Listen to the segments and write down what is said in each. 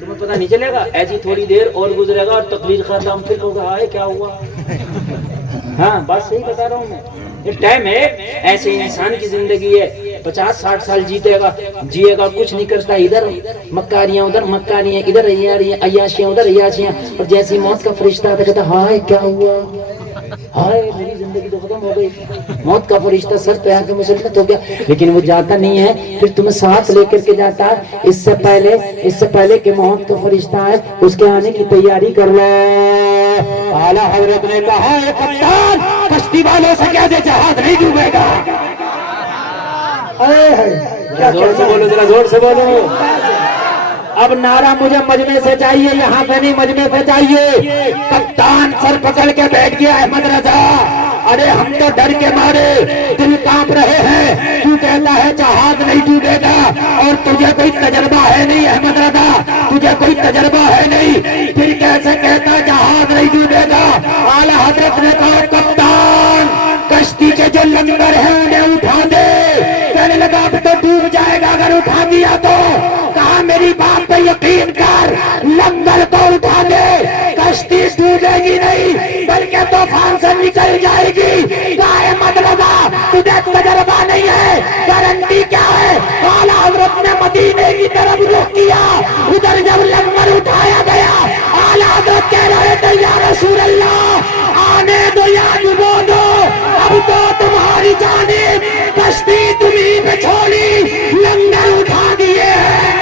تمہیں پتہ نہیں چلے گا، ایسی تھوڑی دیر اور گزرے گا اور تقریر ختم، پھر کہو گا ہائے کیا ہوا۔ ہاں بات صحیح بتا رہا ہوں میں، ایک ٹائم ہے ایسے انسان کی زندگی ہے 50-60 سال جیے گا کچھ نہیں کرتا، ادھر مکاریاں ادھر مکاریاں، ادھر عیاشیاں ادھر عیاشیاں، اور جیسی موت کا فرشتہ آتا کہتا ہائے کیا ہوا، ہائے میری زندگی تو ختم ہو گئی۔ موت کا فرشتہ سر پہ آ کے مسلط ہو گیا، لیکن وہ جاتا نہیں ہے، پھر تمہیں ساتھ لے کر کے جاتا ہے۔ اس سے پہلے کہ موت کا فرشتہ آئے اس کے آنے کی تیاری کر لے۔ اعلیٰ حضرت نے کہا اے کپتان، کشتی والوں سے کہہ دے جہاز نہیں ڈوبے گا۔ زور سے بولو، ذرا زور سے بولو۔ اب نعرہ مجھے مجمع سے چاہیے، یہاں پہ نہیں مجمع سے چاہیے۔ کپتان سر پکڑ کے بیٹھ گیا احمد رضا، ارے ہم تو ڈر کے مارے دل کانپ رہے ہیں، تو کہتا ہے جہاز نہیں ڈوبے گا، اور تجھے کوئی تجربہ ہے نہیں احمد رضا، تجھے کوئی تجربہ ہے نہیں، پھر کیسے کہتا جہاز نہیں ڈوبے گا۔ اعلیٰ حضرت نے کہا کپتان کشتی کے جو لنگر ہیں انہیں اٹھا دے۔ کہنے لگا اب تو ڈوب جائے گا اگر اٹھا دیا تو۔ کہا میری بات پہ یقین کر، لنگر تو اٹھا دے، کشتی ڈوبے گی نہیں بلکہ طوفان سے نکل جائے گی۔ کہا مطلب تجھے تجربہ نہیں ہے، گارنٹی کیا ہے؟ اعلیٰ حضرت نے مدینے کی طرف رخ کیا، ادھر جب لنگر اٹھایا گیا اعلیٰ حضرت کہہ رہے تھے یا رسول اللہ آنے دو یا ڈبو دو، اب تو تمہاری جانب کشتی تمہیں پہ چھوڑی، لنگر اٹھا دیے ہیں۔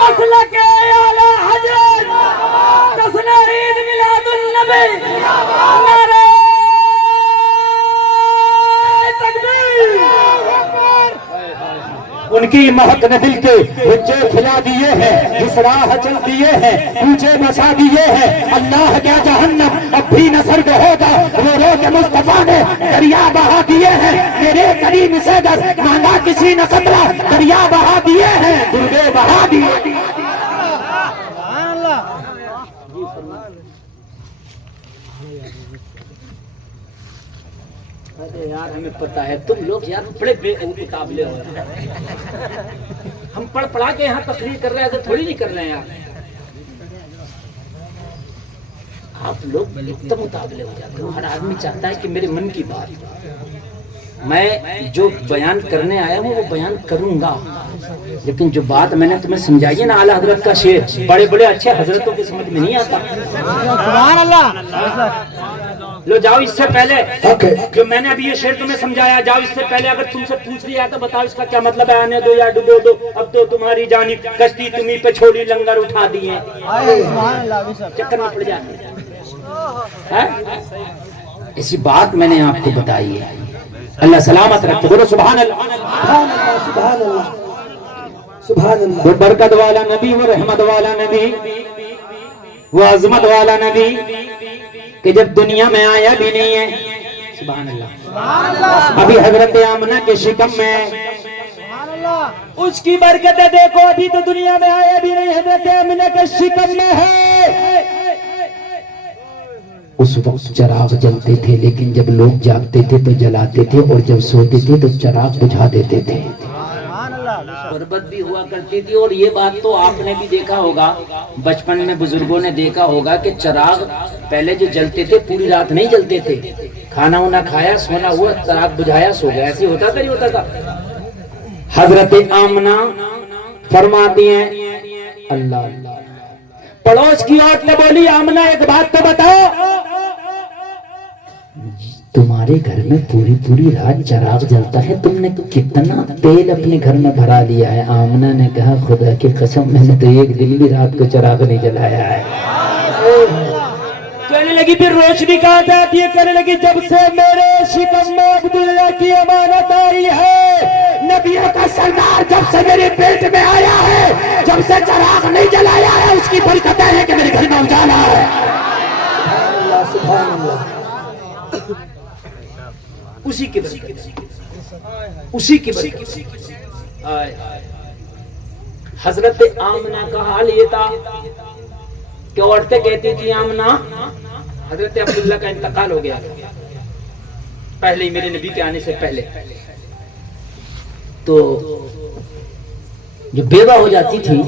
مسلک اعلیٰ حضرت جشن عید میلاد النبی، نعرہ تکبیر۔ ان کی مہک نے دل کے بچے کھلا دیے ہیں، اس راہ چل دیے ہیں، پوچھے بچا دیے ہیں۔ اللہ کیا جہنم اب بھی نہ سرد ہوگا، رو رو کے مصطفیٰ نے دریا بہا دیے ہیں، میرے کریم سے دس مانگا کسی نے قطرہ، دریا بہا دیے ہیں، دربے بہا دیے۔ ارے یار ہمیں پتہ ہے تم لوگ یار بڑے بے مقابلے ہو رہے ہیں، ہم پڑھ پڑھا کے یہاں تقریر کر رہے ہیں، ایسے تھوڑی نہیں کر رہے ہیں یار، آپ لوگ اتنے مقابلے ہو جاتے ہو۔ ہر آدمی چاہتا ہے کہ میرے من کی بات میں جو بیان کرنے آیا ہوں وہ بیان کروں گا، لیکن جو بات میں نے تمہیں سمجھائی ہے نا اعلیٰ حضرت کا شعر بڑے بڑے اچھے حضرتوں کی سمجھ میں نہیں آتا۔ سبحان اللہ۔ لو جاؤ اس سے پہلے جو میں نے ابھی یہ شعر تمہیں سمجھایا، جاؤ اس سے پہلے اگر تم سے پوچھ لیا تو بتاؤ اس کا کیا مطلب ہے، آنے دو یا ڈبو دو، اب تو تمہاری جانب کشتی تمہیں پہ چھوڑی، لنگر اٹھا دیے۔ چکر میں پڑ جاتے ہیں، اسی بات میں نے آپ کو بتائی ہے۔ اللہ سلامت رکھے، بولو سبحان اللہ، سبحان اللہ، سبحان اللہ۔ وہ برکت والا نبی، وہ رحمت والا نبی، وہ عظمت والا نبی کہ جب دنیا میں آیا بھی نہیں ہے، سبحان اللہ، ابھی حضرت آمنہ کے شکم میں اس کی برکتیں دیکھو، ابھی تو دنیا میں آیا بھی نہیں، حضرت آمنہ کے شکم میں ہے۔ اس وقت چراغ جلتے تھے، لیکن جب لوگ جاگتے تھے تو جلاتے تھے، اور جب سوتے تھے تو چراغ بجھا دیتے تھے۔ غربت بھی ہوا کرتی تھی، اور یہ بات تو آپ نے بھی دیکھا ہوگا، بچپن میں بزرگوں نے دیکھا ہوگا کہ چراغ پہلے جو جلتے تھے پوری رات نہیں جلتے تھے، کھانا وانا کھایا سونا ہوا چراغ بجھایا سو گیا، ایسے ہوتا تھا نہیں ہوتا تھا۔ حضرت آمنہ فرماتی ہیں اللہ، پڑوس کی عورت نے بولی آمنہ ایک بات تو بتاؤ، تمہارے گھر میں پوری پوری رات چراغ جلتا ہے، تم نے کتنا تیل اپنے گھر میں بھرا لیا ہے؟ آمنہ نے کہا خدا کی قسم میں نے تو ایک دن بھی رات کو چراغ نہیں جلایا ہے۔ کہنے لگی پھر روشنی کہاں جاتی ہے؟ کہنے لگی جب سے میرے شکم میں عبداللہ کی امانت آئی ہے، نبیوں کا سردار جب سے میرے پیٹ میں آیا ہے، جب سے چراغ نہیں جلایا ہے، اس کی برکتیں ہے کہ میرے گھر میں اجالا ہے۔ سبحان اللہ، اسی کی برکت، اسی کی برکت۔ حضرت آمنہ کا حال یہ تھا کہ عورتیں کہتی تھی آمنہ حضرت عبداللہ کا انتقال ہو گیا پہلے ہی، میرے نبی کے آنے سے پہلے. تو جو بیوہ ہو جاتی تھی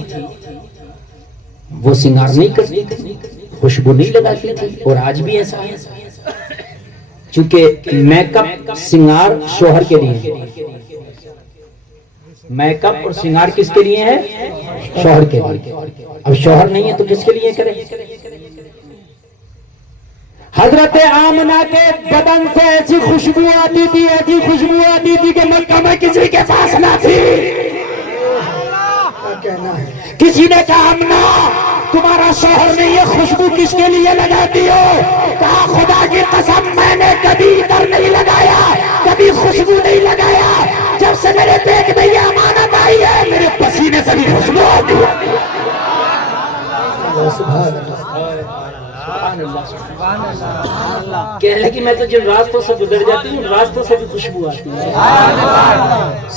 وہ سنگار نہیں کرتی تھی، خوشبو نہیں لگاتی تھی. اور آج بھی ایسا ہے، چونکہ میک اپ سنگار شوہر کے لیے، میک اپ اور سنگار کس کے لیے ہے؟ شوہر کے لیے. اب شوہر نہیں ہے تو کس کے لیے کرے؟ حضرت آمنہ کے بدن سے ایسی خوشبو آتی تھی، ایسی خوشبو آتی تھی کہ مکہ میں کسی کے پاس نہ تھی. کسی نے کہا آمنہ تمہارا شوہر نے یہ خوشبو کس کے لیے لگاتی ہو؟ کہا خدا کی قسم میں نے کبھی ادھر نہیں لگایا، کبھی خوشبو نہیں لگایا. جب سے میرے پیٹ میں یہ امانت آئی ہے میرے پسینے سے بھی خوشبو آتی ہے. کہنے لگی میں تو جن راستوں سے گزر جاتی ہوں ان راستوں سے بھی خوشبو آتی ہے.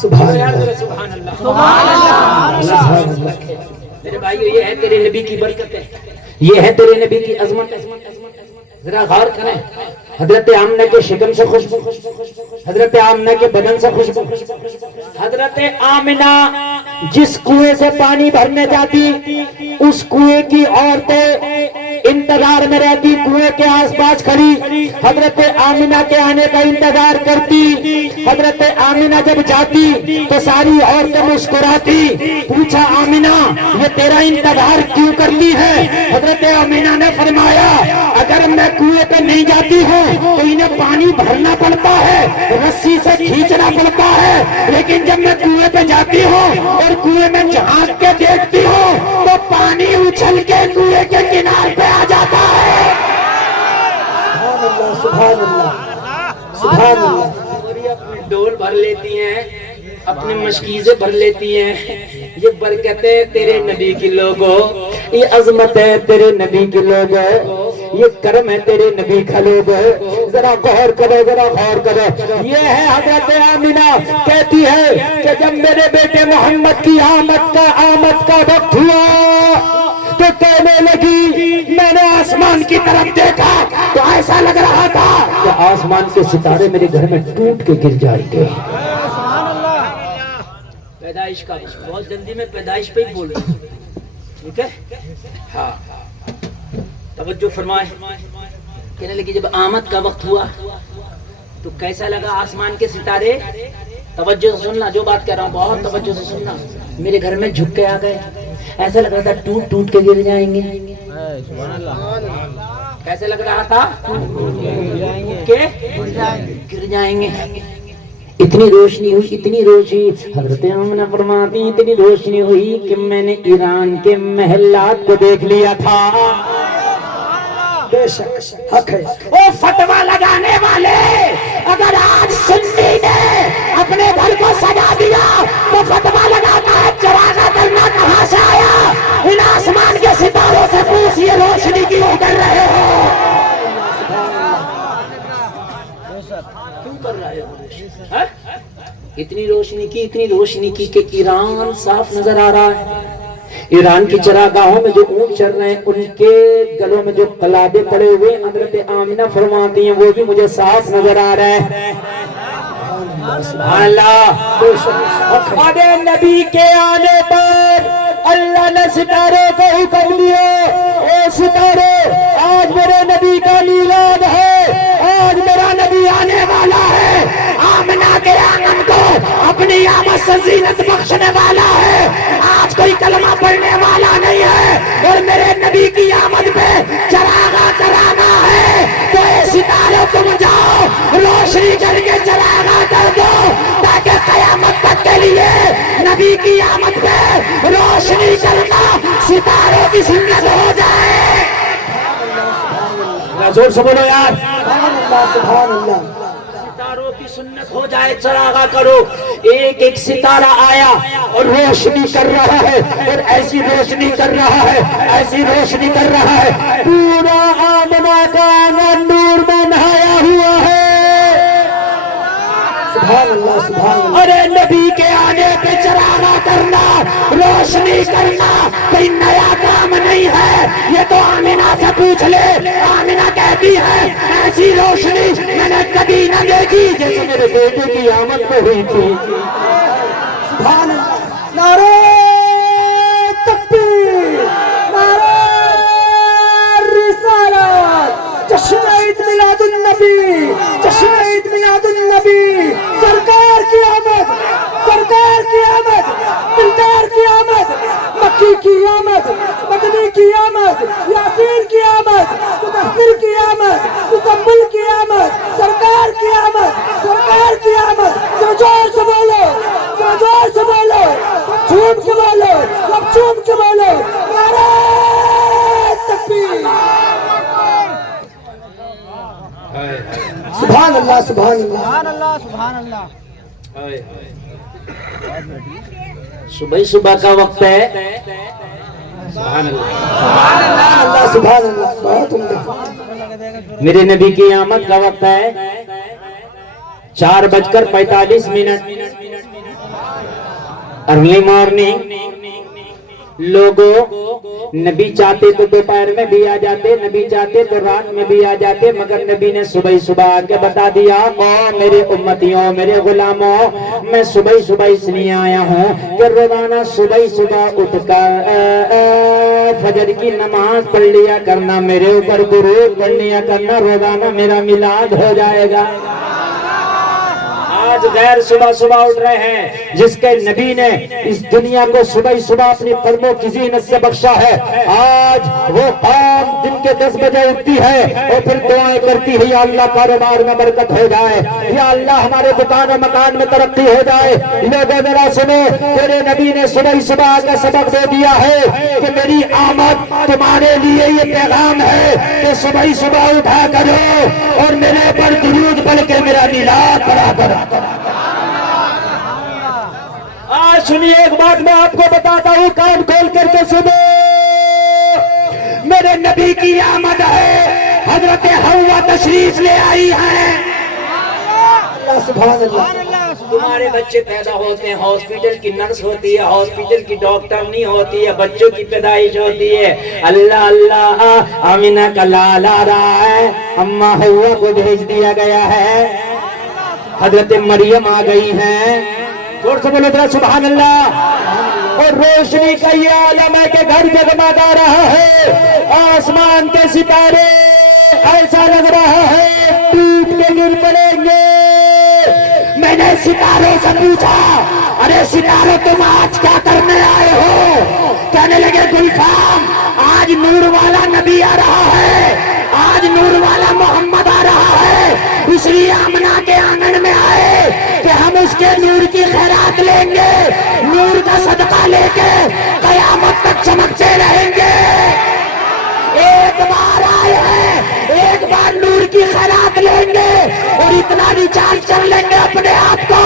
سبحان اللہ. میرے بھائیو یہ ہے تیرے نبی کی برکت ہے، یہ ہے تیرے نبی کی عظمت. ذرا غور کریں، حضرت آمنہ کے شکم سے خوشبو، حضرت آمنہ کے بدن سے خوشبو. حضرت آمنہ جس کنویں سے پانی بھرنے جاتی اس کنویں کی عورتیں انتظار میں رہتی، کنویں کے آس پاس کھڑی حضرت آمنہ کے آنے کا انتظار کرتی. حضرت آمنہ جب جاتی تو ساری عورتیں مسکراتی. پوچھا آمنہ یہ تیرا انتظار کیوں کرتی ہے؟ حضرت آمنہ نے فرمایا اگر میں کنویں پہ نہیں جاتی ہوں تو انہیں پانی بھرنا پڑتا ہے، رسی سے کھینچنا پڑتا ہے، لیکن جب میں کنویں پہ جاتی ہوں اور کنویں میں جھانک کے دیکھتی ہوں تو پانی اچھل کے کنویں کے کنارے پہ آ جاتا ہے. سبحان اللہ سبحان اللہ. اپنی ڈول بھر لیتی ہیں، اپنی مشکیزیں بھر لیتی ہیں. یہ برکتیں تیرے نبی کی لوگوں، یہ عظمت ہے تیرے نبی کی لوگوں، یہ کرم ہے تیرے نبی کا لوگوں. ذرا غور کرو، ذرا غور کرو. یہ ہے حضرت آمنہ کہتی ہے کہ جب میرے بیٹے محمد کی آمد کا وقت ہوا تو کہنے لگی میں نے آسمان کی طرف دیکھا تو ایسا لگ رہا تھا کہ آسمان کے ستارے میرے گھر میں ٹوٹ کے گر جائیں گے. پیدائش کا بہت جلدی میں پیدائش پہ ہی بول رہا ہوں، ٹھیک ہے؟ ہاں توجہ فرمائے. کہنے لگی جب آمد کا وقت ہوا تو کیسا لگا آسمان کے ستارے؟ توجہ سے سننا جو بات کہہ رہا ہوں، بہت توجہ سے سننا. میرے گھر میں جھک کے آ گئے، ایسا لگ رہا تھا ٹوٹ ٹوٹ کے گر جائیں گے. کیسے لگ رہا تھا؟ کہ گر جائیں گے. اتنی روشنی ہوئی، اتنی روشنی. حضرت آمنہ فرماتی اتنی روشنی ہوئی کہ میں نے ایران کے محلات کو دیکھ لیا تھا. بے شک حق ہے. وہ فتویٰ لگانے والے اگر آج سنی نے اپنے گھر کو سجا دیا تو فتویٰ لگاتا ہے چراغا کرنا کہاں سے آیا؟ ان آسمان کے ستاروں سے پوچھ یہ روشنی کیوں کر رہے ہو؟ کیوں کر رہے ہو؟ اتنی روشنی کی کہ ایران صاف نظر آ رہا ہے. ایران کی چراگاہوں میں جو اونٹ چل رہے ہیں ان کے گلوں میں جو قلادے پڑے ہوئے حضرت آمنہ فرماتی ہیں وہ بھی مجھے صاف نظر آ رہا ہے. اللہ ارے نبی کے آنے پر اللہ نے ستارے کو حکم دیا، اے ستارے آج میرے نبی کا میلاد ہے، آج میرا نبی آنے والا ہے. آمنہ کے آنگن کو اپنی آمد سے زینت بخشنے والا ہے. آج کوئی کلمہ پڑھنے والا نہیں ہے اور میرے نبی کی آمد پہ چراغا کرانا ہے تو اے ستاروں تم جاؤ روشنی کر کے چراغا کر دو تاکہ قیامت تک کے لیے نبی کی آمد پہ روشنی کرنا ستاروں کی سنت ہو جائے. زور سے بولو یار، سبحان اللہ. ستاروں کی سنت ہو جائے، چراغا کرو. ایک ایک ستارہ آیا اور روشنی کر رہا ہے اور ایسی روشنی کر رہا ہے، ایسی روشنی کر رہا ہے. پورا آمنہ کا آنگن نور میں نہایا ہوا ہے. سبحان ارے نبی کے آنے پہ چراغا کرنا، روشنی کرنا کوئی نیا کام نہیں ہے، یہ تو آمینہ سے پوچھ لے، آمینہ کہتی ہے ایسی روشنی میں نے کبھی نہ دیکھی جیسے میرے بیٹے کی آمد پہ ہوئی تھی۔ سبحان اللہ، نعرہ تکبیر، نعرہ رسالت، جشن عید میلاد النبی، جشن عید میلاد النبی، سرکار کی آمد، سرکار کی آمد، دلدار کی آمد، مکی کی آمد، مدنی کی آمد، یاسین کی آمد، مدثر کی آمد، مزمل کی آمد، سرکار کی آمد، سرکار کی آمد، زور سے بولو، زور سے بولو، جھوم کے بولو، لب چوم کے بولو، نعرہ تکبیر، سبحان اللہ، سبحان اللہ، سبحان اللہ۔ صبح صبح کا وقت ہے، سبحان اللہ، سبحان اللہ، بہت عمدہ، میرے نبی کی آمد کا وقت ہے 4:45۔ Early morning. لوگوں نبی چاہتے تو دوپہر میں بھی آ جاتے، نبی چاہتے تو رات میں بھی آ جاتے، مگر نبی نے صبح صبح آ کے بتا دیا میرے امتیوں، میرے غلاموں، میں صبح صبح اس لیے آیا ہوں کہ روزانہ صبح صبح اٹھ کر فجر کی نماز پڑھ لیا کرنا، میرے اوپر درود پڑھ لیا کرنا، روزانہ میرا میلاد ہو جائے گا۔ آج غیر صبح صبح اٹھ رہے ہیں، جس کے نبی نے اس دنیا کو صبح صبح اپنی قدموں کی زینت سے بخشا ہے، آج وہ قوم دن کے 10 بجے اٹھتی ہے اور پھر دعائیں کرتی ہے یا اللہ کاروبار میں برکت ہو جائے، یا اللہ ہمارے دکان و مکان میں ترقی ہو جائے۔ لوگوں ذرا سنو، تیرے نبی نے صبح صبح کا سبق دے دیا ہے کہ میری آمد تمہارے لیے یہ پیغام ہے کہ صبح صبح اٹھا کرو اور میرے پر درود پڑھ کے میرا میلاد پڑھا کرو۔ آج سنیے ایک بات میں آپ کو بتاتا ہوں، کان کھول کر کے سنو، میرے نبی کی آمد ہے، حضرت حوا تشریف لے آئی ہے۔ سبحان اللہ، تمہارے بچے پیدا ہوتے ہیں، ہاسپٹل کی نرس ہوتی ہے، ہاسپٹل کی ڈاکٹر نہیں ہوتی ہے، بچوں کی پیدائش ہوتی ہے۔ اللہ اللہ، آمینہ کا لال آ رہا ہے، اماں حوا کو بھیج دیا گیا ہے، حضرت مریم آ گئی ہیں، زور سے بولو ذرا سبحان اللہ۔ اور روشنی کا یہ عالم ہے کہ گھر جگمگا رہا ہے، آسمان کے ستارے ایسا لگ رہا ہے ٹوٹ کے گر پڑیں گے۔ میں نے ستاروں سے پوچھا، ارے ستاروں تم آج کیا کرنے آئے ہو؟ کہنے لگے گلفام، آج نور والا نبی آ رہا ہے، آج نور والا محمد آ رہا ہے، اس لیے آمنہ کے آنگن میں آئے کہ ہم اس کے نور کی خیرات لیں گے، نور کا صدقہ لے کے قیامت تک چمکتے رہیں گے۔ ایک بار آئے ہیں، ایک بار نور کی خیرات لیں گے اور اتنا ریچارج کر لیں گے اپنے آپ کو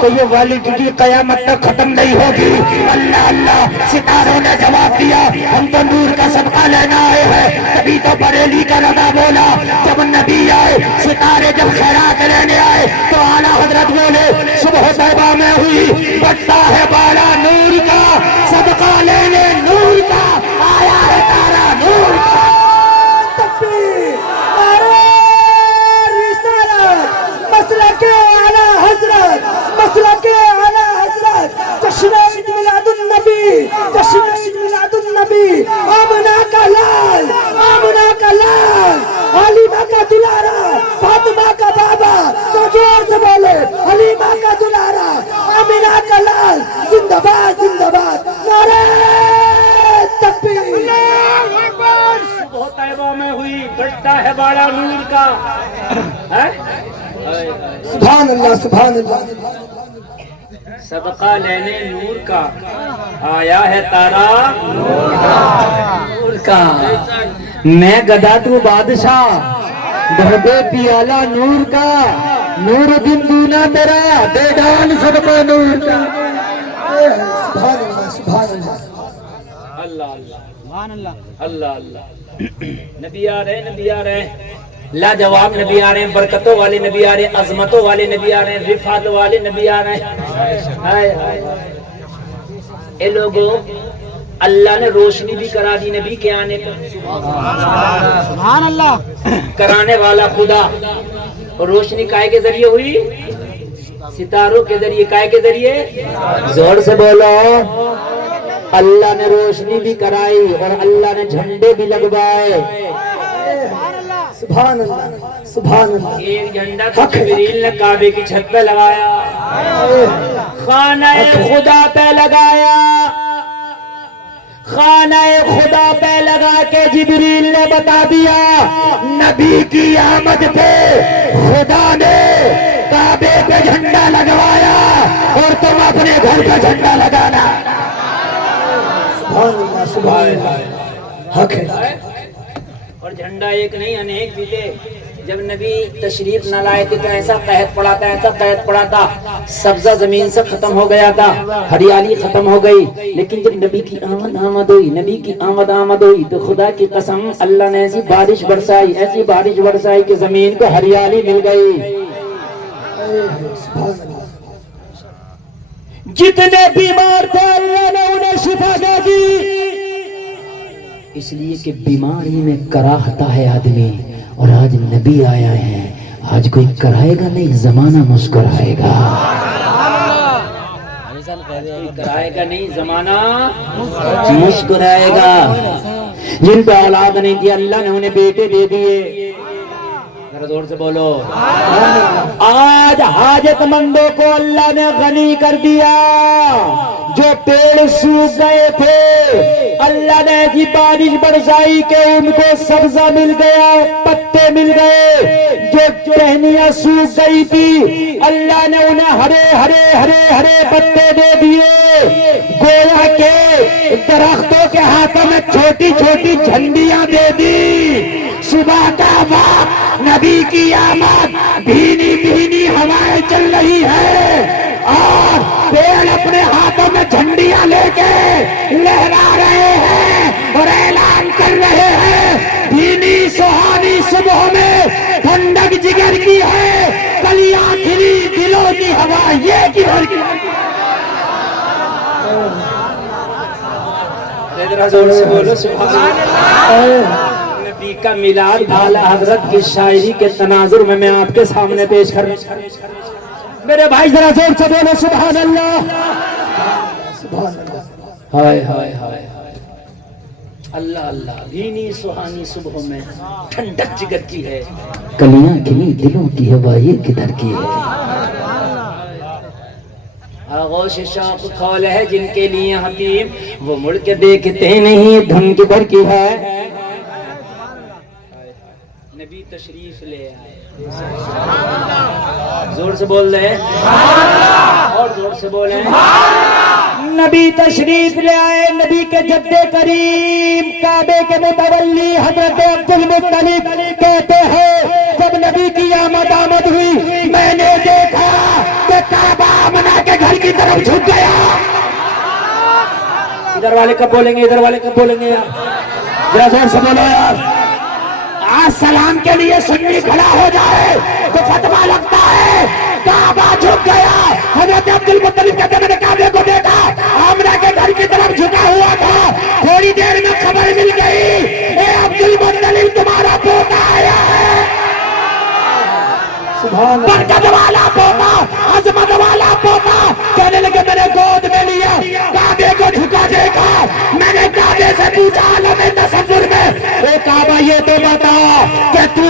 تو یہ ویلڈٹی قیامت تک ختم نہیں ہوگی۔ اللہ اللہ، ستاروں نے جواب دیا، ہم تو نور کا صدقہ لینا آئے ہیں۔ تبھی تو بریلی کا رضا بولا، جب نبی آئے، ستارے جب خیرات لینے آئے تو اعلیٰ حضرت بولے صبح طیبہ میں ہوئی، بٹتا ہے بالا نور کا، صدقہ لینے نور کا آیا ہے تارا نور کا۔ تکبیر، نعرہ رسالت، مسلک اعلیٰ حضرت، مسلک اعلیٰ حضرت، جشن عید میلاد النبی، جشن عید میلاد النبی، آمنہ کا لال، آمنہ کا لال، حلیمہ کا دلارا، فاطمہ کا بابا، تو زور سے بولے، حلیمہ کا دلارا، آمنہ کا لال، زندہ باد زندہ باد، نعرہ تکبیر، صبح طیبہ میں ہوئی، بٹتا ہے بالا نور کا۔ سبحان اللہ، سبحان اللہ، صدقہ لینے نور کا آیا ہے تارا نور کا۔ میں گدا تو بادشاہ، بھربے پیالہ نور کا، نور دن دونا تیرا، بے ڈال صدقہ نور کا۔ سبحان اللہ، سبحان اللہ، اللہ اللہ اللہ اللہ، نبی آ رہے، نبی آ رہے، لاجواب نبی آ رہے ہیں، برکتوں والے نبی آ رہے ہیں، عظمتوں والے نبی آ رہے ہیں، رفعت والے نبی آ رہے ہیں. ہائے ہائے اے لوگوں، اللہ نے روشنی بھی کرا دی نبی کے آنے پر. سبحان اللہ. کرانے والا خدا. اور روشنی کائے کے ذریعے ہوئی؟ ستاروں کے ذریعے. کائے کے ذریعے؟ زور سے بولو. اللہ نے روشنی بھی کرائی اور اللہ نے جھنڈے بھی لگوائے. سبحان اللہ سبحان اللہ. ایک جھنڈا تو جبریل نے کعبے کی چھت پہ لگایا، خانہ خدا پہ لگایا. خانہ خدا پہ لگا کے جبریل نے بتا دیا نبی کی آمد پہ خدا نے کعبے پہ جھنڈا لگوایا اور تم اپنے گھر پہ جھنڈا لگانا. سبحان اللہ سبحان اللہ. حق ہے. اور جھنڈا ایک نہیں انیک بھی تھے. جب نبی تشریف نہ لائے تھے تو ایسا قحط پڑا تھا، ایسا قحط پڑا تھا، سبزہ زمین سے ختم ہو گیا تھا، ہریالی ختم ہو گئی. لیکن جب نبی کی آمد ہوئی، نبی کی آمد ہوئی تو خدا کی قسم اللہ نے ایسی بارش برسائی، ایسی بارش برسائی کہ زمین کو ہریالی مل گئی. جتنے بیمار تھے اللہ نے انہیں شفا دے دی. اس لیے کہ بیماری میں کراہتا ہے آدمی. اور آج نبی آیا ہے، آج کوئی کرائے گا نہیں، زمانہ مسکرائے گا. کرائے گا نہیں، زمانہ مسکرائے گا. جن پہ اولاد نہیں دی اللہ نے انہیں بیٹے دے دیے. ذرا زور سے بولو. آج حاجت مندوں کو اللہ نے غنی کر دیا. جو پیڑ سوکھ گئے تھے اللہ نے ایسی بارش برسائی کہ ان کو سبزہ مل گیا، پتے مل گئے. جو ٹہنیاں سوکھ گئی تھی اللہ نے انہیں ہرے ہرے ہرے ہرے پتے دے دیے. گویا کے درختوں کے ہاتھوں میں چھوٹی چھوٹی جھنڈیاں دے دی. صبح کا وقت، نبی کی آمد، بھینی بھینی ہوائیں چل رہی ہے اور پیڑ اپنے ہاتھوں میں جھنڈیاں لے کے لہرا رہے ہیں اور اعلان کر رہے ہیں بھینی سہانی صبح میں ٹھنڈک جگر کی ہے، کلیاں کھلی، دلوں کی ہوا یہ کی بھر کی. نبی کا میلاد اعلیٰ حضرت کی شاعری کے تناظر میں آپ کے سامنے پیش کر رہا ہوں. میرے بھائی ذرا زور سے بولو سبحان اللہ. سبحان اللہ. ہائے ہائے ہائے ہائے. اللہ اللہ. بھینی سہانی صبح میں ٹھنڈک جگر کی ہے، کلیاں کھلی، دلوں کی ہوا یہ کدھر کی ہے. آغوش شوق کھول ہے جن کے لیے حکیم، وہ مڑ کے دیکھتے نہیں دھن کدھر کی ہے. نبی تشریف لے آئے. زور سے بول رہے اور زور سے بولیں. نبی تشریف لے آئے. نبی کے جد کریم کعبے کے متولی حضرت عبد المطلب کہتے ہیں جب نبی کی آمد ہوئی میں نے دیکھا کہ کعبہ آمنہ کے گھر کی طرف جھک گیا. ادھر والے کب بولیں گے؟ ادھر والے کب بولیں گے؟ ذرا زور سے بولو یار. آج سلام کے لیے سنی کھڑا ہو جائے تو فتویٰ لگتا ہے. کعبہ جھک گیا. حضرت عبد المطلب کہتے میں نے کعبے کو دیکھا، آمنہ کے گھر کی طرف جھکا ہوا تھا. تھوڑی دیر میں خبر مل گئی اے عبد المطلب تمہارا پوتا آیا ہے. برکت والا پوتا، عظمت والا پوتا. کہنے لگے میں نے گود میں لیا، کعبے کو جھکا دیکھا. میں نے کعبے سے پوچھا عالم تصور میں اے کعبہ یہ تو بتا کہ تو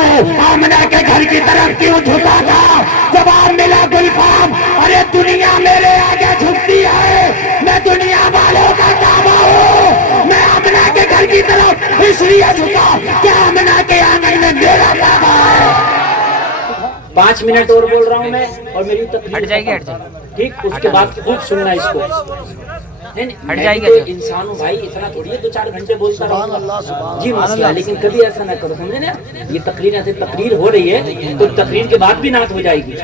آمنہ کے گھر کی طرف کیوں جھکا تھا؟ جواب ملا گلفام، ارے دنیا میرے آگے جھکتی ہے، میں دنیا والوں کا کعبہ ہوں. میں آمنہ کے گھر کی طرف اس لیے جھکا کہ آمنہ کے آنگن میں میرا کعبہ ہے. 5 منٹ اور بول رہا ہوں میں اور میری تقریر ہٹ جائے گی. ٹھیک، اس کے بعد خوب سننا اس کو. ہٹ جائے گی. انسان ہوں بھائی، اتنا تھوڑی ہے 2-4 گھنٹے بولتا رہوں جی مسئلہ. لیکن کبھی ایسا نہ کرو، سمجھے نا. یہ تقریر ایسے تقریر ہو رہی ہے تو تقریر کے بعد بھی نعت ہو جائے گی.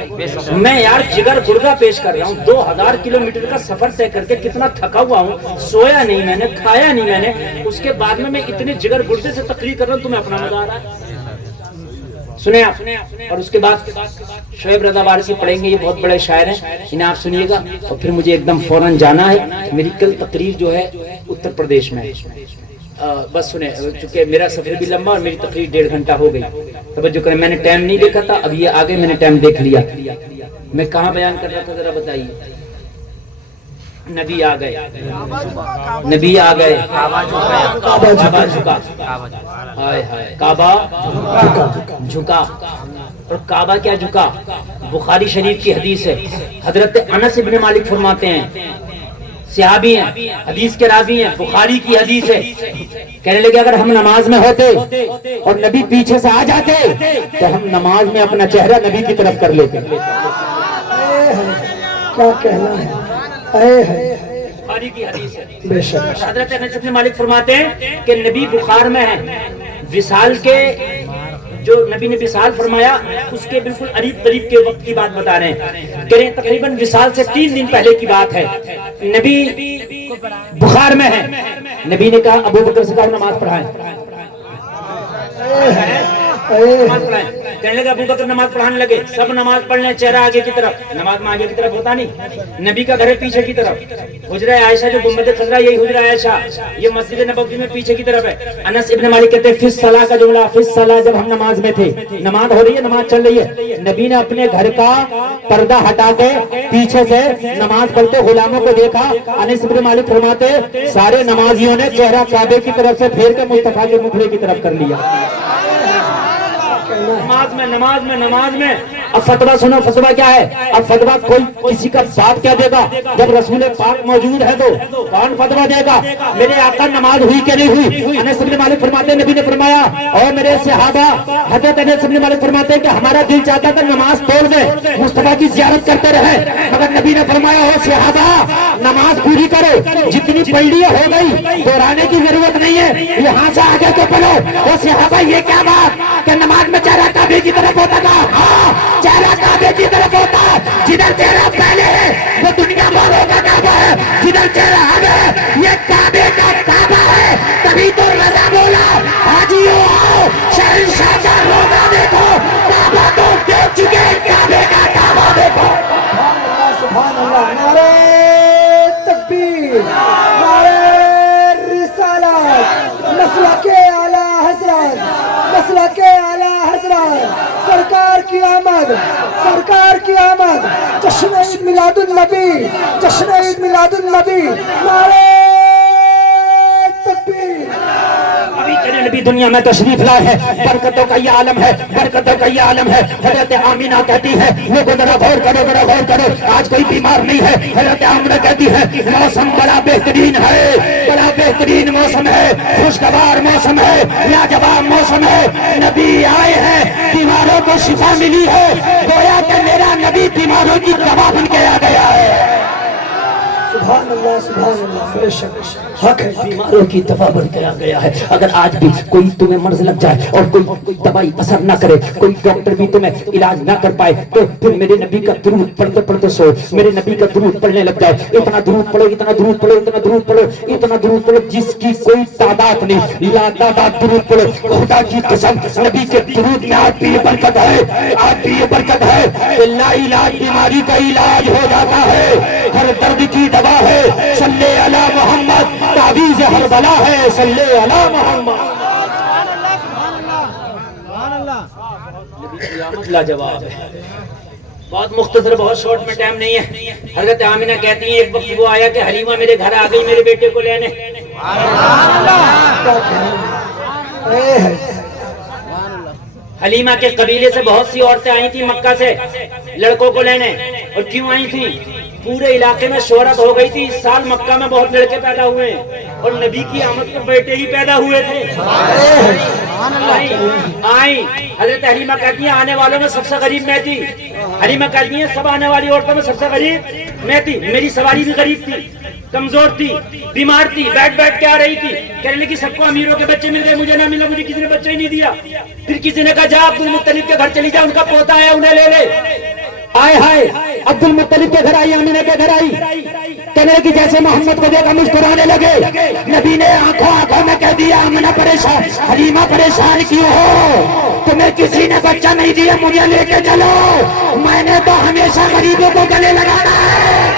میں یار جگر گردہ پیش کر رہا ہوں. 2000 کلومیٹر کا سفر طے کر کے کتنا تھکا ہوا ہوں. سویا نہیں میں نے، کھایا نہیں میں نے. اس کے بعد میں اتنے جگر گردے سے تقریر کر رہا ہوں. تمہیں اپنا مزہ آ رہا ہے؟ سنیں آپ. اور اس کے بعد شعیب رضا وارثی پڑھیں گے, یہ بہت بڑے شاعر ہیں, انہیں آپ سنیے گا. اور پھر مجھے ایک دم فوراً جانا ہے, میری کل تقریر جو ہے اتر پردیش میں. بس سنیں, چونکہ میرا سفر بھی لمبا اور میری تقریر 1.5 گھنٹہ ہو گئی. توجہ کریں, میں نے ٹائم نہیں دیکھا تھا, اب یہ آگے میں نے ٹائم دیکھ لیا. میں کہاں بیان کر رہا تھا ذرا بتائیے. نبی آ گئے, نبی آ گئے, کعبہ جھکا, ہائے ہائے کعبہ جھکا. اور کعبہ کیا جھکا؟ بخاری شریف کی حدیث ہے, حضرت انس ابن مالک فرماتے ہیں, صحابی ہیں, حدیث کے راوی ہیں, بخاری کی حدیث ہے, کہنے لگے اگر ہم نماز میں ہوتے اور نبی پیچھے سے آ جاتے تو ہم نماز میں اپنا چہرہ نبی کی طرف کر لیتے. کیا کہنا ہے, بخاری کی حدیث ہے. حضرت انس ابن مالک فرماتے ہیں کہ نبی بخار میں ہیں, وصال کے جو نبی نے وصال فرمایا اس کے بالکل قریب قریب کے وقت کی بات بتا رہے ہیں, کہہ رہے ہیں تقریباً وصال سے 3 دن پہلے کی بات ہے. نبی بخار میں ہے, نبی نے کہا ابو بکر سے کہا نماز پڑھائیں. کہنے لگے ابو بکر نماز پڑھانے لگے, سب نماز پڑھنے, چہرہ آگے کی طرف. نماز میں آگے کی طرف ہوتا نہیں, نبی کا گھر ہے پیچھے کی طرف. حجرہ عائشہ جو گنبد خضرا, یہی حجرہ عائشہ, یہ مسجد نبوی میں پیچھے کی طرف ہے. انس ابن مالک کہتے ہیں فی الصلاۃ کا جملہ, فی الصلاۃ, جب ہم نماز میں تھے, نماز ہو رہی ہے, نماز چل رہی ہے, نبی نے اپنے گھر کا پردہ ہٹا کے پیچھے سے نماز پڑھتے غلاموں کو دیکھا. انس ابن مالک فرماتے سارے نمازیوں نے چہرہ کعبے کی طرف سے پھیر کے مصطفیٰ کے مکھڑے کی طرف کر لیا. نماز میں اب فتویٰ سنو, فتویٰ کیا ہے؟ اب فتویٰ کوئی کسی کا باپ کیا دے گا, جب رسول پاک موجود ہے تو کون فتویٰ دے گا؟ میرے آقا نماز ہوئی کہ نہیں ہوئی؟ انس بن مالک فرماتے نبی نے فرمایا اور میرے صحابہ, حضرت انس بن مالک فرماتے ہیں کہ ہمارا دل چاہتا تھا نماز توڑ دے, مصطفیٰ کی زیارت کرتے رہے, مگر نبی نے فرمایا ہو صحابہ نماز پوری کرو, جتنی پڑھی ہو گئی دوہرانے کی ضرورت نہیں ہے, یہاں سے آگے تو پڑھو. وہ صحابہ یہ کیا بات کہ نماز میں چہرہ کعبے کی طرف ہوتا تھا؟ ہاں چہرہ کعبے کی طرف ہوتا ہے, جدھر چہرہ پہلے ہے وہ دنیا والوں کا کعبہ ہے, جدھر چہرہ اب ہے یہ کعبے کا کعبہ ہے. تبھی تو رضا بولا حاجیوں آؤ شہنشاہ کا روزہ دیکھو, کعبہ تو دیکھ چکے, کعبے کا کعبہ دیکھو. سبحان اللہ, نعرہ تکبیر, نعرہ رسالت, مسلک اعلی حضرت, مسلک اعلی حضرت, سرکار کی آمد, سرکار کی آمد, جشن عید میلاد النبی, جشن عید میلاد النبی, نعرہ تکبیر. ابھی تیرے نبی دنیا میں تشریف لائے ہیں, برکتوں کا یہ عالم ہے, برکتوں کا یہ عالم ہے. حضرت آمینہ کہتی ہے لوگوں ذرا غور کرو, ذرا غور کرو, آج کوئی بیمار نہیں ہے. حضرت آمینہ کہتی ہے موسم بڑا بہترین ہے, بڑا بہترین موسم ہے, خوشگوار موسم ہے, لاجواب موسم ہے. نبی آئے ہیں, بیماروں کو شفا ملی ہے, گویا کہ میرا نبی بیماروں کی دوا بن کے آ گیا ہے. سبحان اللہ, سبحان اللہ, بے شک حق ہے, بیماروں کی دوا بن کے آ گیا ہے. اگر آج بھی کوئی تمہیں مرض لگ جائے اور کوئی دوائی اثر نہ کرے, کوئی ڈاکٹر بھی تمہیں علاج نہ کر پائے, تو پھر میرے نبی کا درود پڑھتے پڑھتے سو, میرے نبی کا درود پڑھنے لگ جائے. اتنا درود پڑھو, اتنا درود پڑھو, اتنا درود پڑھو, اتنا درود پڑھو جس کی کوئی تعداد نہیں, لا تعداد درود پڑھو. خدا کی قسم نبی کے درود میں آج بھی یہ برکت ہے, آج بھی یہ برکت ہے کہ لا علاج بیماری کا علاج ہو جاتا ہے, ہر درد کی دوا ہے. صلی علی محمد, تعویذ ہر بلا ہے, صلی علی محمد. لاجواب ہے, بہت مختصر, بہت شارٹ میں, ٹائم نہیں ہے. حضرت آمینہ کہتی ہیں ایک وقت وہ آیا کہ حلیمہ میرے گھر آ گئی میرے بیٹے کو لینے. حلیمہ کے قبیلے سے بہت سی عورتیں آئی تھی مکہ سے لڑکوں کو لینے. اور کیوں آئی تھی؟ پورے علاقے میں شہرت ہو گئی تھی, اس سال مکہ میں بہت لڑکے پیدا ہوئے اور نبی کی آمد کے بیٹے ہی پیدا ہوئے تھے. آئی حضرت حلیمہ کہتی ہیں آنے والوں میں سب سے غریب میں تھی. حلیمہ کہتی ہیں سب آنے والی عورتوں میں سب سے غریب میں تھی. میری سواری بھی غریب تھی, کمزور تھی, بیمار تھی, بیٹھ بیٹھ کے آ رہی تھی. کہنے لگی سب کو امیروں کے بچے مل گئے, مجھے نہ ملا, مجھے کسی نے بچہ ہی نہیں دیا. پھر کسی نے کہا جا عبد المطلب کے گھر چلی جا, ان کا پوتا ہے انہیں لے لے. آئے ہائے عبد المطلب کے گھر آئی, آمینہ کے گھر آئی. کہنے لگی جیسے محمد کو دیکھا مسکرانے لگے. نبی نے آنکھوں میں کہہ دیا آمنہ پریشان, حلیمہ پریشان کیوں ہو؟ تمہیں کسی نے بچہ نہیں دیا, مجھے لے کے چلو, میں نے تو ہمیشہ غریبوں کو گلے لگانا ہے.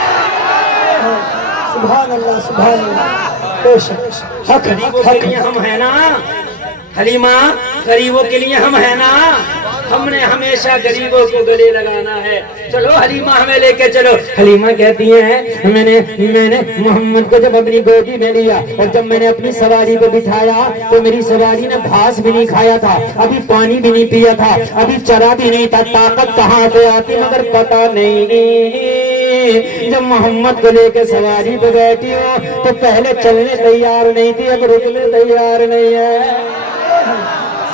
سبحان اللہ سبحان اللہ. بے شک حق غریبوں کے لیے ہم ہیں نا حلیمہ, غریبوں کے لیے ہم ہیں نا, ہم نے ہمیشہ غریبوں کو گلے لگانا ہے. چلو حلیمہ ہمیں لے کے چلو. حلیمہ کہتی ہیں میں نے محمد کو جب اپنی گودی میں لیا اور جب میں نے اپنی سواری کو بٹھایا تو میری سواری نے گھاس بھی نہیں کھایا تھا, ابھی پانی بھی نہیں پیا تھا, ابھی چرا بھی نہیں تھا. طاقت کہاں سے آتی مگر پتہ نہیں. جب محمد کو لے کے سواری پہ بیٹھی ہو تو پہلے چلنے تیار نہیں تھی, اب رکنے تیار نہیں ہے.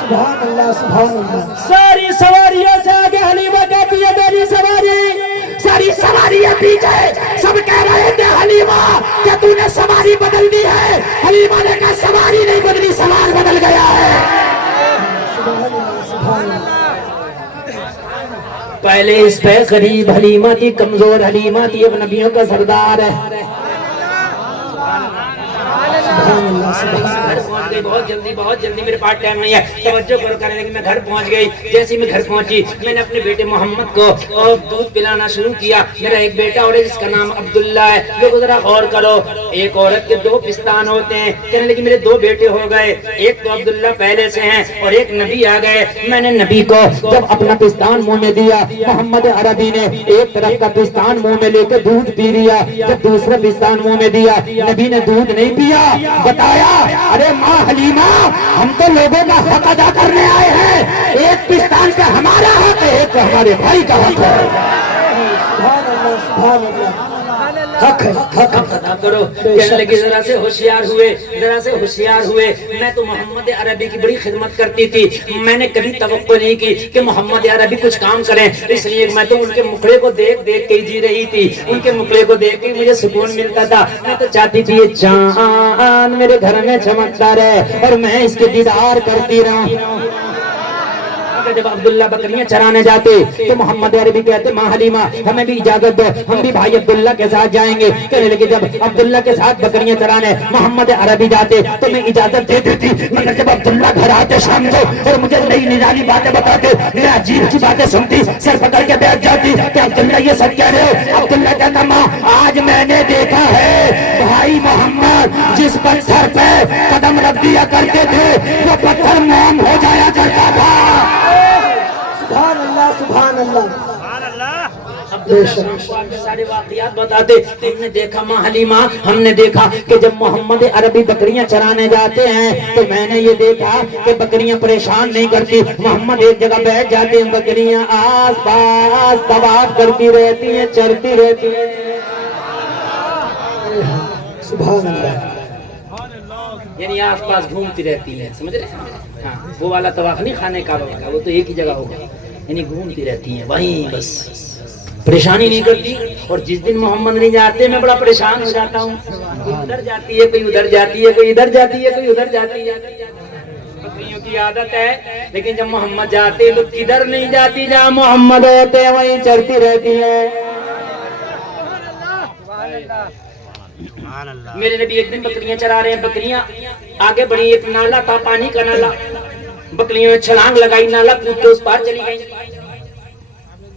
سبحان اللہ سبحان اللہ. ساری سواریوں سے آگے حلیمہ کہتی ہے میری سواری, ساری سواریاں پیچھے. سب کہہ رہے تھے حلیمہ کیا تو نے سواری بدل دی ہے؟ حلیمہ نے کہا سواری نہیں بدلی, سوار بدل گیا ہے. سبحان اللہ سبحان اللہ. پہلے اس پہ غریب حلیمہ تھی, کمزور حلیمہ تھی, اب نبیوں کا سردار ہے. بہت جلدی میرے پاس ٹائم نہیں ہے, توجہ کرو. کرنے لگی میں گھر پہنچ گئی. جیسے میں گھر پہنچی میں نے اپنے بیٹے محمد کو دودھ پلانا شروع کیا. میرا ایک بیٹا اور جس کا نام عبداللہ ہے. لوگوں ذرا غور کرو, ایک عورت کے دو پستان ہوتے ہیں. کہنے لگی میرے دو بیٹے ہو گئے, ایک تو عبداللہ پہلے سے ہیں اور ایک نبی آ گئے. میں نے نبی کو جب اپنا پستان منہ میں دیا, محمد عربی نے ایک طرف کا پستان منہ میں لے کے دودھ پی لیا. جب دوسرا پستان منہ میں دیا, نبی نے دودھ نہیں پیا. بتایا ارے ماں حلیمہ ہم تو لوگوں کا حق ادا کرنے آئے ہیں, ایک پستان پہ ہمارا حق ہے, ایک ہمارے بھائی کا حق ہے. سبحان اللہ سبحان اللہ. حق ہے, حق ادا کرو. کہنے لگی ذرا سے ہوشیار ہوئے, ذرا سے ہوشیار ہوئے. میں تو محمد عربی کی بڑی خدمت کرتی تھی, میں نے کبھی توقع نہیں کی کہ محمد عربی کچھ کام کریں, اس لیے میں تو ان کے مکھڑے کو دیکھ دیکھ کے جی رہی تھی. ان کے مکھڑے کو دیکھ کے مجھے سکون ملتا تھا. میں تو چاہتی تھی یہ چاند میرے گھر میں چمکتا رہے اور میں اس کے دیدار کرتی رہوں. جب عبداللہ بکریاں چرانے جاتے تو محمد عربی کہتے ماں حلیمہ ہمیں بھی اجازت دو, ہم بھی بھائی عبداللہ کے ساتھ جائیں گے. کہنے لگے جب عبداللہ کے ساتھ بکریاں چرانے محمد عربی جاتے تو میں اجازت دے دیتی, مگر جب عبداللہ گھر آتے شام کو اور مجھے نئی نرالی باتیں بتاتے, میں عجیب سی باتیں سنتی, سر پکڑ کے بیٹھ جاتی کہ عبداللہ یہ سچ کہہ رہے ہو. عبداللہ کہتا ماں آج میں نے دیکھا ہے بھائی محمد جس پتھر پہ قدم رکھ دیا کرتے تھے وہ پتھر موم ہو جایا کرتا تھا. سبحان اللہ سبحان اللہ. سارے واقعات بتاتے. ہم نے دیکھا ماں حلیمہ, ہم نے دیکھا کہ جب محمد عربی بکریاں چرانے جاتے ہیں تو میں نے یہ دیکھا کہ بکریاں پریشان نہیں کرتی. محمد ایک جگہ بیٹھ جاتے ہیں, بکریاں آس پاس طواف کرتی رہتی ہیں, چرتی رہتی ہیں. سبحان اللہ. یعنی آس پاس گھومتی رہتی ہیں, سمجھ رہے ہیں؟ ہاں, وہ والا طواف نہیں خانے کعبہ کا, وہ تو ایک ہی جگہ ہوگا. یعنی گھومتی رہتی ہیں وہیں, بس پریشانی نہیں کرتی. اور جس دن محمد نہیں جاتے میں بڑا پریشان ہو جاتا ہوں. کوئی ادھر جاتی ہے, کوئی ادھر جاتی ہے, کوئی ادھر جاتی ہے, کوئی ادھر جاتی ہے. بکریوں کی عادت ہے, لیکن جب محمد جاتے تو کدھر نہیں جاتی, جہاں محمد ہوتے ہیں وہیں چلتی رہتی ہے. میرے نبی ایک دن بکریاں چرا رہے ہیں, بکریاں آگے بڑھی, ایک نالا تھا پانی کا نالا, بکریوں نے چھلانگ لگائی, نالا کود کے اس پار چلی گئی.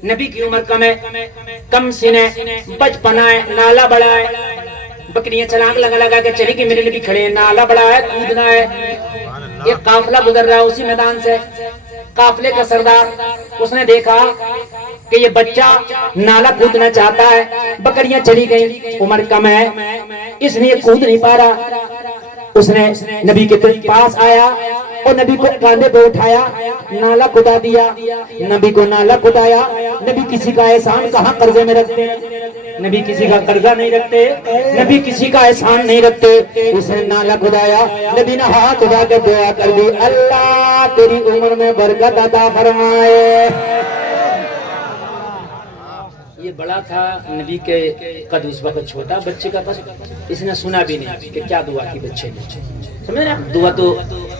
نبی کی عمر کم ہے, کم سن ہے, بچپنا ہے, نالا بڑا ہے, بکریاں چھلانگ لگا لگا کے چلی گئی. میرے نبی کھڑے ہیں, نالا بڑا ہے, کودنا ہے. ایک قافلہ گزر رہا ہے اسی میدان سے, قافلے کا سردار اس نے دیکھا کہ یہ بچہ نالا کودنا چاہتا ہے. بکریاں چلی گئی, عمر کم ہے, اس نے کود نہیں پا رہا. اس نے نبی کے پاس آیا اور نبی کو کاندھے پہ اٹھایا, نالا کھدا دیا. نبی کو نالا کھدایا. نبی کسی کا احسان کہاں قرضے میں رکھتے ہیں, نبی کسی کا قرضہ نہیں رکھتے, نبی کسی کا احسان نہیں رکھتے. اس نے نالا کھدایا, نبی نے ہاتھ اٹھا کے دعا کر دی, اللہ تیری عمر میں برکت عطا فرمائے. یہ بڑا تھا نبی کے قد, اس وقت چھوٹا بچے کا قد. اس نے سنا بھی نہیں کہ کیا دعا کی بچے نے. سمجھ رہے, دعا تو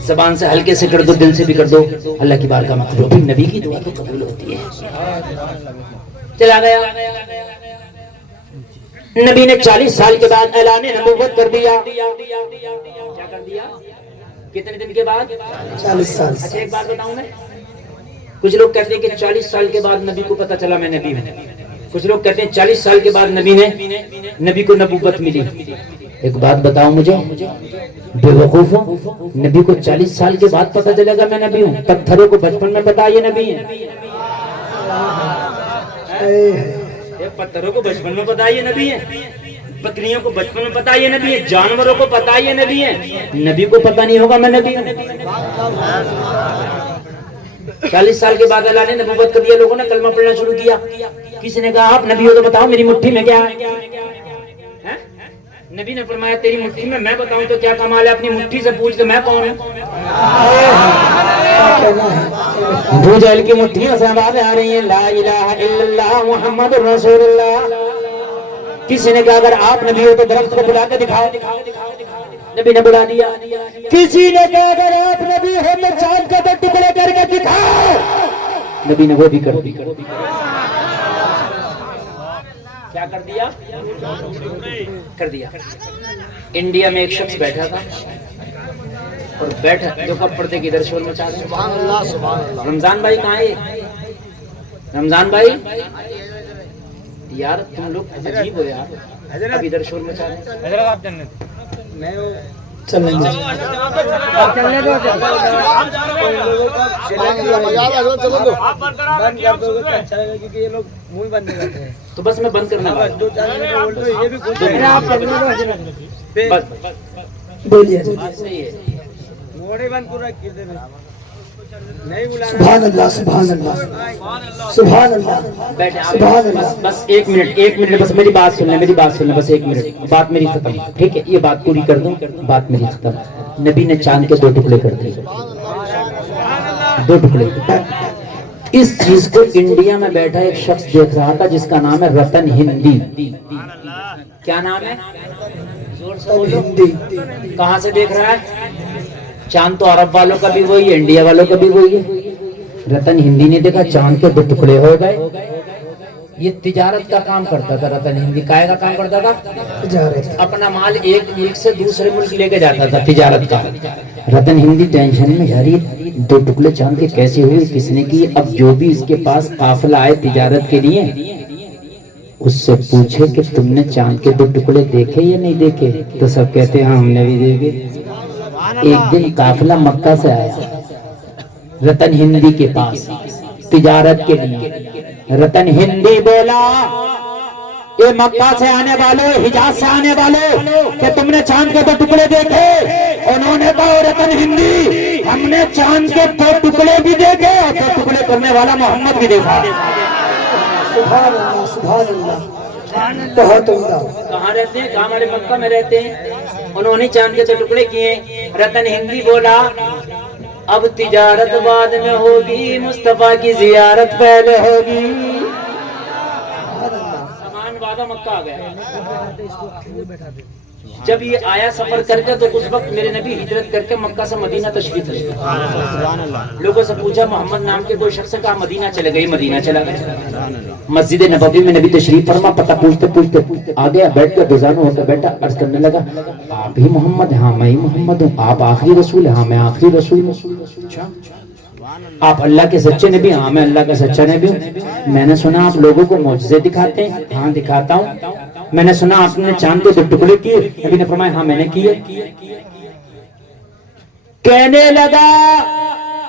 زبان سے ہلکے سے کر دو, دل سے بھی کر دو, اللہ کی بارگاہ میں قبول ہوتی. نبی کی دعا تو قبول ہوتی ہے. چلا گیا. نبی نے 40 سال کے بعد اعلان نبوت کر دیا. کیا کر دیا؟ کتنے دن کے بعد؟ 40 سال. اچھا ایک بات بتاؤں میں، کچھ لوگ کہتے ہیں کہ 40 سال کے بعد نبی کو پتا چلا میں نبی ہوں. کچھ لوگ کہتے ہیں 40 سال کے بعد نبی کو نبوت ملی. ایک بات بتاؤ مجھے، بے وقوف ہوں، نبی کو 40 سال کے بعد پتا چلے گا میں نبی ہوں؟ پتھروں کو بچپن میں پتا یہ نبی ہے؟ پتھروں کو بچپن میں پتا یہ نبی ہے؟ بکریوں کو بچپن میں پتا یہ نبی ہے؟ جانوروں کو پتا یہ نبی ہے؟ نبی کو پتا نہیں ہوگا میں نبی ہوں؟ 40 سال کے بعد اللہ نے نبوت کر دیا. لوگوں نے کلمہ پڑھنا شروع کیا. کسی نے کہا آپ نبی ہو تو بتاؤ میری مٹھی میں کیا ہے؟ نبی نے فرمایا تیری مٹھی میں بتاؤں تو کیا کمال ہے؟ اپنی مٹھی سے پوچھ تو میں کون ہوں؟ ابو جہل کی مٹھیوں سے آوازیں آ رہی ہیں لا الہ الا اللہ محمد رسول اللہ. کسی نے کہا اگر آپ نبی ہو تو درخت کو بلا کے دکھاؤ. نبی نے بلا دیا. کسی نے کہا اگر آپ نبی ہو تو چاند کا تو ٹکڑے کر کے دکھاؤ. نبی نے وہ بھی کر دی. کیا کر دیا؟ کر دیا. انڈیا میں ایک شخص بیٹھا تھا اور بیٹھا جو کب پردے کی ادھر شور مچا دیں. رمضان بھائی کہاں ہے؟ رمضان بھائی یار تم لوگ عجیب ہو یار، اب ادھر شور مچا دیں. چلیں گے. تو بس میں بند کرنا بولیے. سبحان اللہ سبحان اللہ سبحان اللہ سبحان اللہ. بس ایک منٹ بس میری بات سن لیں بس ایک منٹ. بات میری ختم، ٹھیک ہے؟ یہ بات پوری کر دوں، بات میری ختم. نبی نے چاند کے 2 ٹکڑے کر دیے. 2 ٹکڑے. اس چیز کو انڈیا میں بیٹھا ایک شخص دیکھ رہا تھا جس کا نام ہے رتن ہندی. کیا نام ہے؟ ہندی. کہاں سے دیکھ رہا ہے؟ چاند تو عرب والوں کا بھی وہی ہے، انڈیا والوں کا بھی وہی ہے. رتن ہندی نے دیکھا چاند کے 2 ٹکڑے ہو گئے. یہ تجارت کا کام کرتا تھا. رتن ہندی کائے کا کام کرتا تھا؟ اپنا مال ایک ملک سے دوسرے ملک لے کے جاتا تھا، تجارت کا. رتن ہندی ٹینشن میں جاری 2 ٹکڑے چاند کے کیسے ہوئے، کس نے کی؟ اب جو بھی اس کے پاس قافلہ آئے تجارت کے لیے اس سے پوچھے کہ تم نے چاند کے 2 ٹکڑے دیکھے یا نہیں دیکھے؟ تو سب کہتے ہیں ہاں ہم نے بھی دیکھے. ایک دن قافلہ مکہ سے آیا رتن ہندی کے پاس تجارت کے لیے. رتن ہندی بولا اے مکہ سے آنے والوں، حجاز سے آنے والوں، کہ تم نے چاند کے 2 ٹکڑے دیکھے؟ انہوں نے کہا رتن ہندی ہم نے چاند کے 2 ٹکڑے بھی دیکھے اور 2 ٹکڑے کرنے والا محمد بھی دیکھا. سبحان اللہ سبحان اللہ. بہت عمدہ. کہاں رہتے ہیں؟ کہاں؟ ہمارے مکہ میں رہتے ہیں. انہوں نے چاند کے 2 ٹکڑے کیے. رتن ہندی بولا اب تجارت بعد میں ہوگی، مصطفیٰ کی زیارت پہلے ہوگی. سامان وعدہ مکہ آ گیا. جب یہ آیا سفر کر کے تو اس وقت میرے نبی ہجرت کر کے مکہ سے مدینہ تشریف لے گئے. لوگوں سے پوچھا محمد نام کے کوئی شخص کہا مدینہ چلے گئے. مدینہ چلا گیا. مسجد نبوی میں نبی تشریف فرما. پتہ پوچھتے آ گیا، بیٹھ کے بزانو ہو کے بیٹھا. عرض کرنے لگا آپ ہی محمد؟ ہاں میں ہی محمد ہوں. آپ آخری رسول؟ ہاں میں آخری رسول ہوں. آپ اللہ کے سچے نبی؟ ہاں میں اللہ کا سچا نبی ہوں. میں نے سنا آپ لوگوں کو معجزے دکھاتے ہیں؟ ہاں دکھاتا ہوں. میں نے سنا آپ نے چاند کے 2 ٹکڑے کیے؟ نبی نے فرمایا ہاں میں نے کیے. کہنے لگا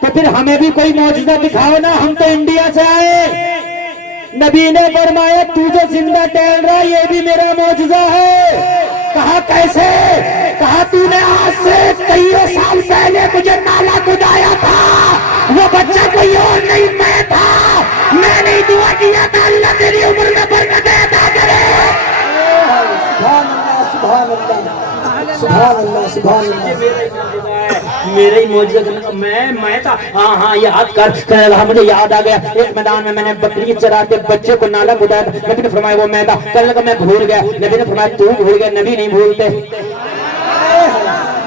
تو پھر ہمیں بھی کوئی معجزہ دکھاؤ نا، ہم تو انڈیا سے آئے. نبی نے فرمایا تو جو زندہ ٹہل رہا یہ بھی میرا معجزہ ہے. کہا کیسے؟ کہا تو نے آج سے کئیوں سال پہلے مجھے نالا کھدایا تھا، وہ بچہ کوئی اور نہیں میں تھا. میں نے دعا کیا تھا اللہ تیری عمر میں برکت عطا کرے. سبحان اللہ سبحان اللہ سبحان اللہ. میرا ہی معجزہ میں تھا. ہاں یاد کر. مجھے یاد آ گیا ایک میدان میں نے بکری چراتے بچے کو نالا کھدایا. نبی نے فرمایا وہ میں تھا. کہنے لگا میں بھول گیا. نبی نے فرمایا تو بھول گیا، نبی نہیں بھولتے.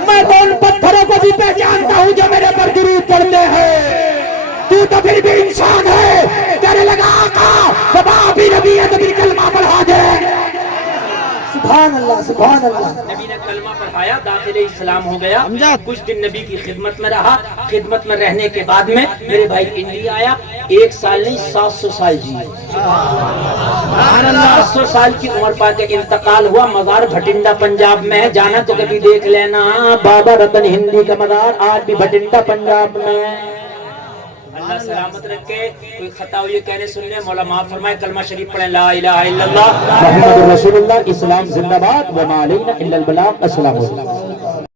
میں تو ان پتھروں کو بھی پہچانتا ہوں جو میرے پر درود پڑھتے ہیں. تو پھر بھی انسان ہے. کہنے لگا آقا جب آپ ہی نبی ہے تو پھر کلمہ پڑھا دے. سبحان اللہ سبحان اللہ. نبی نے کلمہ پڑھایا، داخل اسلام ہو گیا. کچھ دن نبی کی خدمت میں رہا. خدمت میں رہنے کے بعد میں میرے بھائی انڈیا آیا. 1 سال نہیں 700 سال جی. 700 سال کی عمر پا کے انتقال ہوا. مزار بھٹنڈا پنجاب میں ہے، جانا تو کبھی دیکھ لینا. بابا رتن ہندی کا مزار آج بھی بھٹنڈا پنجاب میں. اللہ سلامت رکھے. کوئی خطا ہوئی کہنے سن لیں، مولا معاف فرمائے. کلمہ شریف پڑھیں، لا الہ الا اللہ محمد رسول اللہ. اسلام زندہ باد، وما علینا الا البلاغ. السلام علیکم.